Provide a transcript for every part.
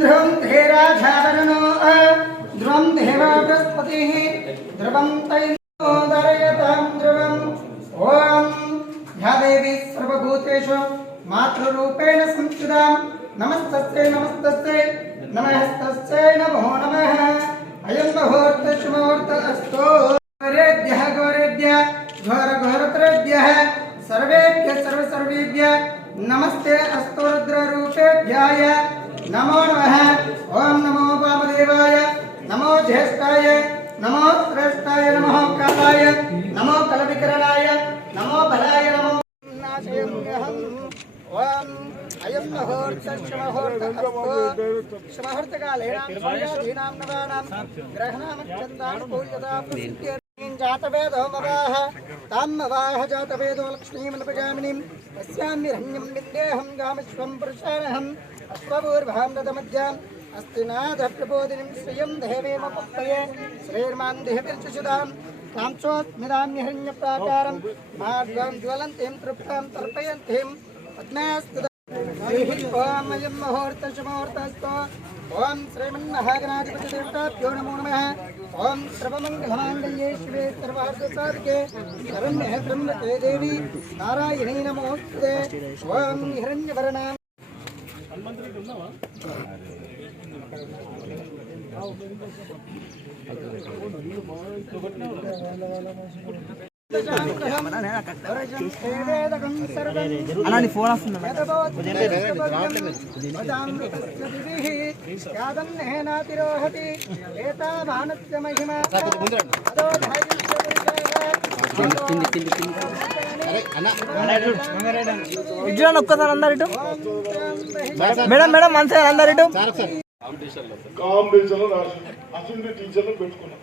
ध्रुम धीराधारणो ध्रुवं देवा बृहस्पतिः ध्रुवं तैन्दोदरयतां ध्रुवम् ॐ ह्या देवी सर्वभूतेषु मातृरूपेण संस्थितां नमस्तस्यै नमस्तस्यै नमस्तस्यै नमो नमः। अयं मुहूर्तशुमुहूर्त अस्तु। घोरेभ्यः घोरेभ्य नमस्ते अस्तु रुद्ररूपेभ्याय, नमो नमः ॐ नमो वामदेवाय, नमो ज्येष्ठाय, नमो श्रेष्ठाय नमः कालाय नमो कलविकरणाय, नमो बलाय नमो जातवेदो मवाह तां मवाह जातवेदो लक्ष्मीमनपजामिनीं तस्याम्यरण्यं विन्देऽहं गामश्वं पुरुषारहम् अश्वपूर्वां रथमध्याम् अस्तिनाथ प्रबोधिनीं श्रियं देवेमपये श्रीर्मान् देहतिर्चुषुदां काञ्चोत्मिराम्यहरण्यप्राकारं मार्गां ज्वलन्तीं तृप्तां तर्पयन्तीं पद्मास्तुदा ॐ अयं नमो नमः। శ్రీర్మాన్ దేహవిర్చుషుదాం కాంచోస్మిదామ్యహరణ్య ప్రాకారం మార్గం జ్వలంతిం తృప్తాం తర్పయంతిం పద్మాస్తు ఓం అయం ముహూర్త అలాంటి ఫోన్ వస్తుంది యాదన్నేనాతిరోహతి మహిమ ఇటు ఒక్కసారి అందరు ఇటు. మేడం మేడం మనసారి అందరు ఇటు కాంపిటీషన్లో అసెంబ్లీ టీచర్లు పెట్టుకున్నాం.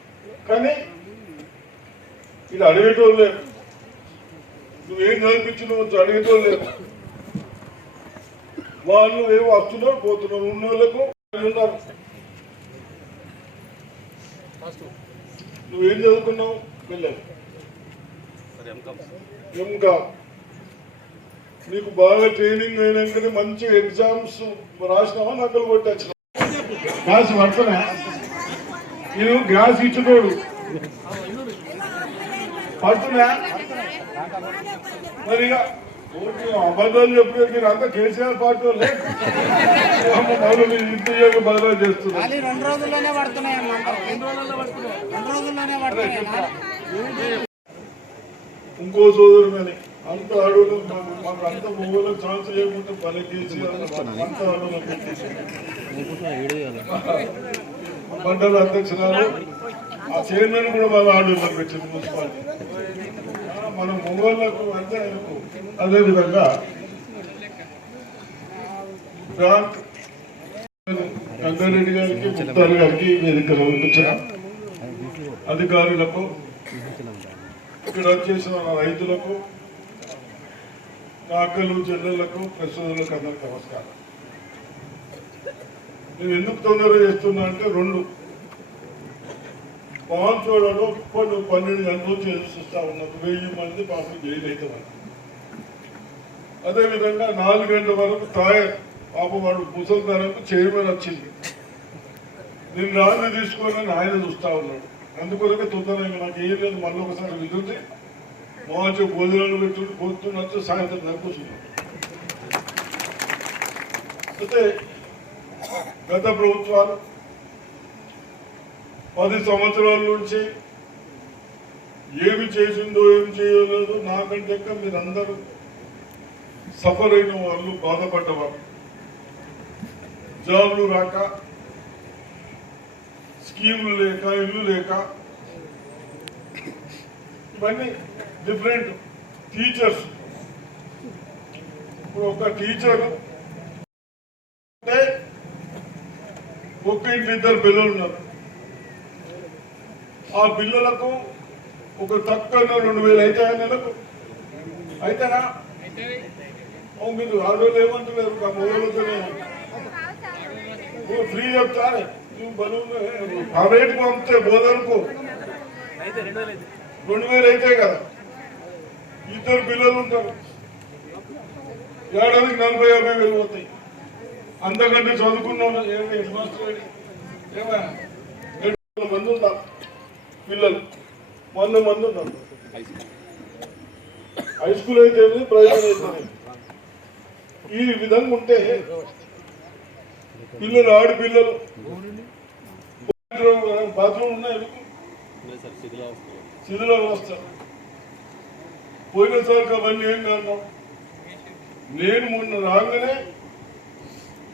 కానీ ఇది అడిగేటోళ్ళు. లేరు నువ్వేం చదివించినావు వచ్చి అడిగేటోళ్ళు. లేరు వాళ్ళు ఏమో వస్తున్నారు పోతున్నారు. ఉన్న వాళ్ళకు ఉన్నారు. నువ్వేం చదువుకున్నావు? వెళ్ళావు ఎంకా నీకు బాగా ట్రైనింగ్ అయినాకనే మంచి ఎగ్జామ్స్ రాసినావా? నకలు కొట్టచ్చు గ్యాస్ పడుతున్నా నేను గ్యాస్ ఇచ్చుకోడు. పడుతున్నా మరి అబద్ధాలు చెప్పే మీరు అంతా కేసీఆర్ పార్టీ వాళ్ళే మొదలు మీరు బదిలీ చేస్తున్నారు. రెండు రోజుల్లోనే పడుతున్నాయి అన్న రెండు రోజుల్లోనే పడుతున్నాయి. ఇంకో సోదరు అని. అంత అడవులు మాకు మాకు అంత మొగలు ఛాన్స్ చేయకుండా పని కేసీఆర్ అంత అడవులు మండల అధ్యక్షురాలు ఆ చైర్మన్ కూడా వాళ్ళ ఆర్డర్లో పెట్టింది మున్సిపాలిటీ. మన మొగోళ్ళకు అంటే ఆయనకు అదేవిధంగా బ్యాంక్ గంగారెడ్డి గారికి ముక్తార్ గారికి వేదిక పంపించిన అధికారులకు ఇక్కడ వచ్చేసిన రైతులకు కాకలు అక్కలు చెల్లెళ్ళకు ప్రస్తుతులకు అందరికి నమస్కారం. నేను ఎందుకు తొందరగా చేస్తున్నా అంటే రెండు పాంచోడలో ఇప్పుడు పన్నెండు గంటలు నుంచి ఎదురుస్తా ఉన్నాం వెయ్యి మంది పాపం జైలు అవుతామని అదేవిధంగా నాలుగు గంటల వరకు తాయ పాప వాడు ముసలి ధరకు చైర్మన్ వచ్చింది. నేను రాజు తీసుకొని ఆయన చూస్తా ఉన్నాడు. అందుకొరకే తొందరగా నాకు ఏం లేదు మళ్ళీ ఒకసారి విధుంది మార్చి భోజనాలు పెట్టుకుని పొద్దున్నచ్చు సాయంత్రం దాకా అయితే గత ప్రభుత్వాలు పది సంవత్సరాల నుంచి ఏమి చేసిందో ఏమి చేయలేదో నాకంటే మీరందరూ సఫర్ అయిన వాళ్ళు బాధపడ్డవారు జాబ్లు రాక స్కీములు లేక ఇల్లు లేక ఇవన్నీ డిఫరెంట్ టీచర్స్. ఇప్పుడు ఒక టీచర్ అంటే ఒక ఇంటి ఇద్దరు పిల్లలు ఉన్నారు. ఆ పిల్లలకు ఒక తక్కువ రెండు వేలు అవుతాయా నెలకు? అయితేనా ఓ మీరు ఆడోళ్ళు ఏమంటున్నారు ఆ మూలతోనే ఫ్రీ చెప్తారే. నువ్వు బరువు పంపితే బోధనుకో. రెండు వేలు అయితే కదా. ఇద్దరు పిల్లలు ఉంటారు. ఏడాదికి నలభై యాభై వేలు పోతాయి. అందరికంటే చదువుకున్నాం ఏమి హెడ్ మాస్టర్ ఏడి? రెండు మంది ఉంటారు. పిల్లలు. వంద మంది ఉంటాం హై స్కూల్ అయితే ప్రైవేట్ అయితే. ఈ విధంగా ఉంటే పిల్లలు ఆడపిల్లలు బాత్రూమ్ ఉన్నాయి శిథిలో వ్యవస్థ పోయినసారి అవన్నీ ఏం కాదు నేను మొన్న రాగానే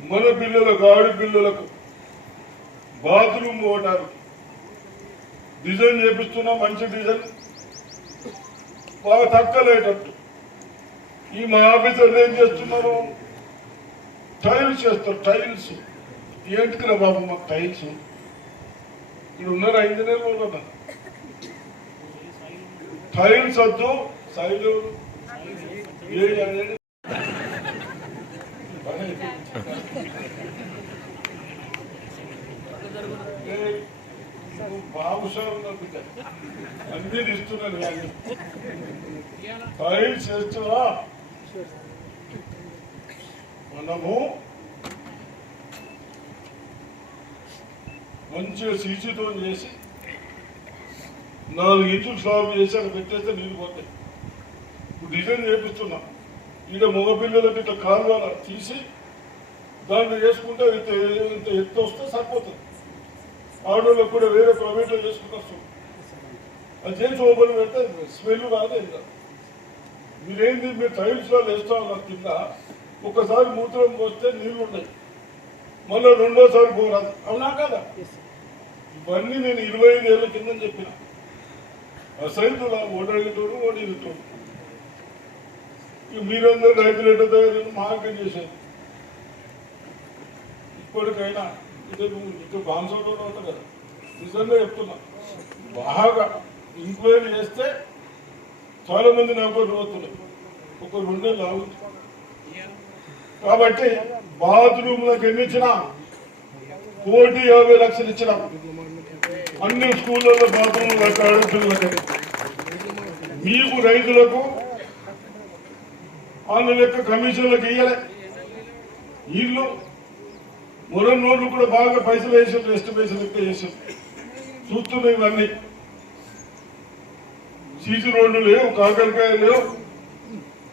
మన పిల్లలకు ఆడపిల్లలకు బాత్రూమ్ ఓటారు డిజైన్ చేపిస్తున్నా మంచి డిజైన్ బాగా తక్కలేటట్టు ఈ మా ఆఫీసర్లు ఏం చేస్తున్నారు? టైల్స్ చేస్తారు టైల్స్. ఏంటికిరా బాబు మాకు టైల్స్. ఇక్కడ ఉన్నారు ఇంజనీర్లు ఉన్నా టైల్స్ వద్దు. సైడ్ ఏ అనేది ఏయ్, నువ్వు అవసరం సార్ ఉన్నావు ఇస్తున్నాను కానీ. చేస్తున్నా మనము మంచిగా సీసీతో చేసి నాలుగు ఇంచులు స్లాబ్ చేసి అక్కడ పెట్టేస్తే నీళ్ళు పోతాయి ఇప్పుడు డిజైన్ చేపిస్తున్నా. ఈడ మగపిల్లలకి ఇట్లా కాలువల తీసి దాంట్లో చేసుకుంటే ఇంత ఇంత ఎత్తు వస్తే సరిపోతుంది. ఆడవాళ్ళకి కూడా వేరే ప్రైవేట్లో చేసుకుంటే అది చేసి ఓపెన్ పెడితే స్మెల్ రాదు రాదు మీరేంది? మీరు టైల్స్లో వేస్తా ఉన్నారు కింద. ఒకసారి మూత్రం పోస్తే నీళ్ళు ఉన్నాయి. మళ్ళీ రెండోసారి పోరాదు అవునా కదా? ఇవన్నీ నేను ఇరవై ఐదు ఏళ్ళ కింద చెప్పిన. అసైతులా ఓడగటోడు ఓడిగటోడు మీరందరూ రైతులు ఎట్ట తయారు మార్కెట్ చేశారు ఇప్పటికైనా ఇదే నువ్వు ఇక్కడ ఉంటారు కదా. నిజంగా చెప్తున్నా. బాగా ఎంక్వైరీ చేస్తే చాలా మంది నౌకర్లు పోతున్నారు ఒక రెండేళ్ళు ఆగుతుంది కాబట్టి బాత్రూమ్లకు ఎన్ని ఇచ్చినా కోటి యాభై లక్షలు ఇచ్చినాం అన్ని స్కూళ్ళల్లో బాత్రూమ్లు కట్టాడు పిల్లలకి మీకు రైతులకు వాళ్ళ లెక్క కమిషన్లకు ఇయ్యలే. వీళ్ళు మరో నోట్లు కూడా బాగా పైసలు వేసారు పైసలు ఎక్కువ చేసారు చూస్తున్నాయి ఇవన్నీ. సీసీ రోడ్లు లేవు కాకరకాయ లేవు.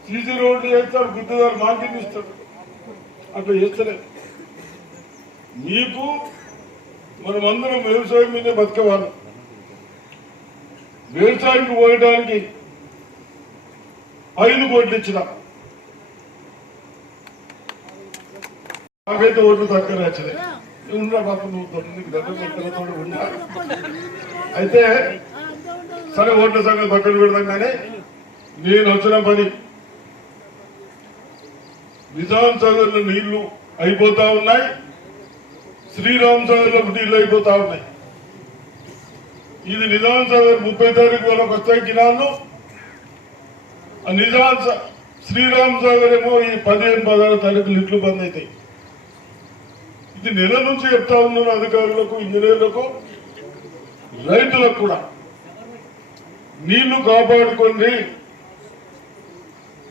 సీసీ రోడ్లు వేస్తాడు గుద్దదారు మార్కెట్ ఇస్తాడు అట్లా చేస్తలే. మీకు మనం అందరం వ్యవసాయం మీదే బతికేవాళ్ళం. వ్యవసాయానికి పోయడానికి ఐదు కోట్లు ఇచ్చినాం. నాకైతే ఓట్లు తక్కువ నచ్చలే ఉన్నా పాప నువ్వు తొమ్మిది దగ్గర ఉన్నా అయితే సరే ఓట్ల సంగతి పక్కన పెడతాం కానీ నేను వచ్చిన పని నిజాం సాగర్లో నీళ్ళు అయిపోతా ఉన్నాయి శ్రీరామ్ సాగర్లో నీళ్ళు అయిపోతా ఉన్నాయి. ఇది నిజాం సాగర్ ముప్పై తారీఖు వరకు వస్తాయి కినాలు నిజాం శ్రీరామ్ సాగర్ ఏమో ఈ పదిహేను పదహారు తారీఖులు ఇట్లు బంద్ అవుతాయి. ఇది నెల నుంచి చెప్తా ఉన్నాను అధికారులకు ఇంజనీర్లకు రైతులకు కూడా. నీళ్ళు కాపాడుకోండి.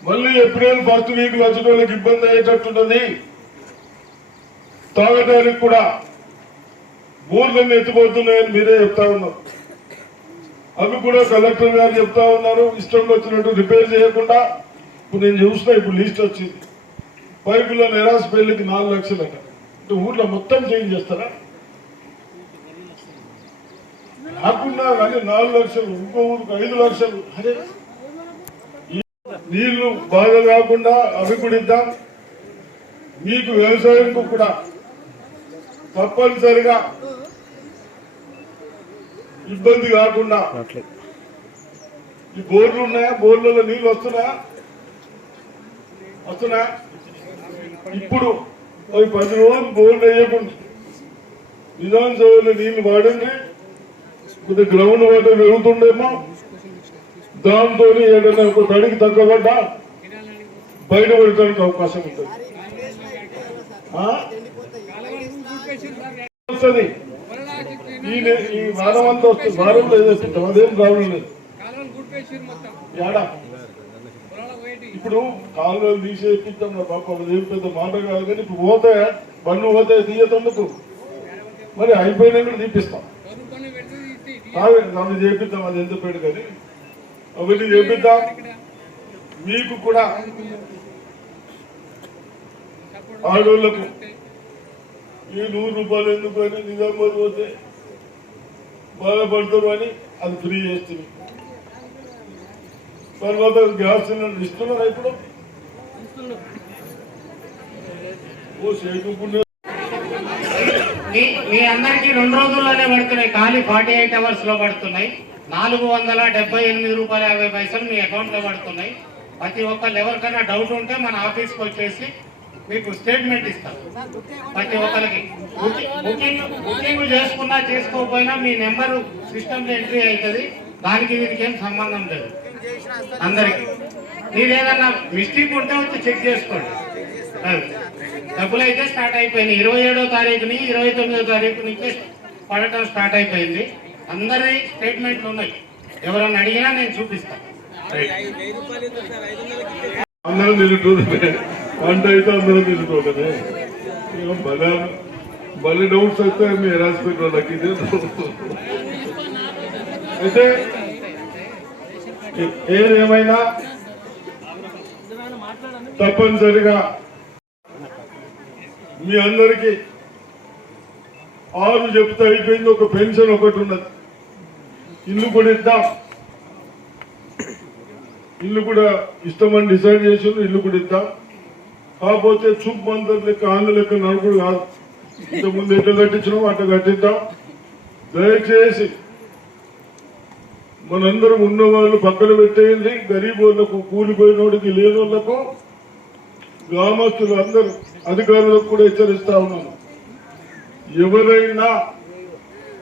మళ్ళీ ఏప్రిల్ ఫస్ట్ వీక్ వచ్చిన వాళ్ళకి ఇబ్బంది అయ్యేటట్టున్నది తాగడానికి కూడా బోర్లన్నీ ఎత్తిపోతున్నాయని మీరే చెప్తా ఉన్నారు. అవి కూడా కలెక్టర్ గారు చెప్తా ఉన్నారు. ఇష్టంగా వచ్చినట్టు రిపేర్ చేయకుండా. ఇప్పుడు నేను చూసిన ఇప్పుడు లిస్ట్ వచ్చింది. పైపులో నిరాశ పెళ్ళికి నాలుగు లక్షలట. అంటే ఊర్లో మొత్తం చేంజ్ చేస్తారా? కాకుండా కానీ నాలుగు లక్షలు ఇంకో ఊరికి ఐదు లక్షలు. నీళ్ళు బాగా కాకుండా అవి కూడా ఇద్దాం. మీకు వ్యవసాయంకు కూడా తప్పనిసరిగా ఇబ్బంది కాకుండా. ఈ బోర్లు ఉన్నాయా? బోర్లలో నీళ్ళు వస్తున్నాయా? వస్తున్నాయా? ఇప్పుడు ఒక పది రోజులు బోర్లు వేయకుండా. నిజాం సభలో నీళ్ళు వాడండి. కొద్ది గ్రౌండ్ వాటర్ పెరుగుతుండేమో. దాంతో ఏదైనా ఒక తడికి తగ్గబడ్డా బయట పడటానికి అవకాశం ఉంటుంది? వస్తుంది. ఈ వారం అంతా వస్తుంది. వారంలో ఏదో అదేం ప్రాబ్లం లేదు. ఏడా ఇప్పుడు కాలువలు తీసేపిస్తాం పాప ఏం పెద్ద మాట కాదు కానీ ఇప్పుడు పోతే బండ్లు పోతే తీయతందుకు. మరి అయిపోయినా తీపిస్తాం. అవి చేపిద్దాం అది ఎంత పేరు కానీ? అవన్నీ చేపిద్దాం. మీకు కూడా ఆడోళ్ళకు ఈ నూరు రూపాయలు ఎందుకు అని నిజామాబాద్ పోతే బాధపడతారు అని అది ఫ్రీ చేస్తుంది. తర్వాత గ్యాస్ సిలిండర్ ఇస్తున్నారా ఇప్పుడు? మీ మీ అందరికీ రెండు రోజుల్లోనే పడుతున్నాయి ఖాళీ ఫార్టీ ఎయిట్ అవర్స్లో పడుతున్నాయి. నాలుగు వందల డెబ్బై ఎనిమిది రూపాయల యాభై పైసలు మీ అకౌంట్లో పడుతున్నాయి. ప్రతి ఒక్కరు ఎవరికైనా డౌట్ ఉంటే మన ఆఫీస్కి వచ్చేసి మీకు స్టేట్మెంట్ ఇస్తాం. ప్రతి ఒక్కరికి బుకింగ్ బుకింగ్ బుకింగ్ చేసుకున్నా చేసుకోకపోయినా మీ నెంబరు సిస్టంలో ఎంట్రీ అవుతుంది. దానికి దీనికి ఏం సంబంధం లేదు. అందరికి. మీరేదన్నా మిస్టేక్ ఉంటే వచ్చి చెక్ చేసుకోండి. డబ్బులు అయితే స్టార్ట్ అయిపోయినాయి ఇరవై ఏడో తారీఖుని ఇరవై తొమ్మిదో తారీఖు నుంచి పడటం స్టార్ట్ అయిపోయింది. అందరి స్టేట్మెంట్లు ఉన్నాయి. ఎవరన్నా అడిగినా నేను చూపిస్తాను అందరూ నిలుతుండే వంట అయితే అందరూ నిలుతుండే భలే భలే డౌట్స్ అయితే మీ హాస్పిటల్ వాళ్ళకి అయితే ఏదేమైనా తప్పనిసరిగా మీ అందరికీ ఆరు చెప్తే అయిపోయింది ఒక పెన్షన్ ఒకటి ఉన్నది. ఇల్లు కూడా ఇద్దాం. ఇల్లు కూడా ఇష్టమని డిసైడ్ చేసి ఇల్లు కూడా ఇద్దాం. కాకపోతే చూపు మందరు లెక్క ఆంధ్ర లెక్క నడుపుడు కాదు. ఇంతకుముందు ఎట్లా కట్టించినాం అట్లా కట్టిద్దాం. దయచేసి మనందరం ఉన్న వాళ్ళు పక్కన పెట్టేయండి. గరీబ్ వాళ్ళకు కూలిపోయినోడికి లేని వాళ్ళకు గ్రామస్తులు అందరూ అధికారులకు కూడా హెచ్చరిస్తా ఉన్నాను. ఎవరైనా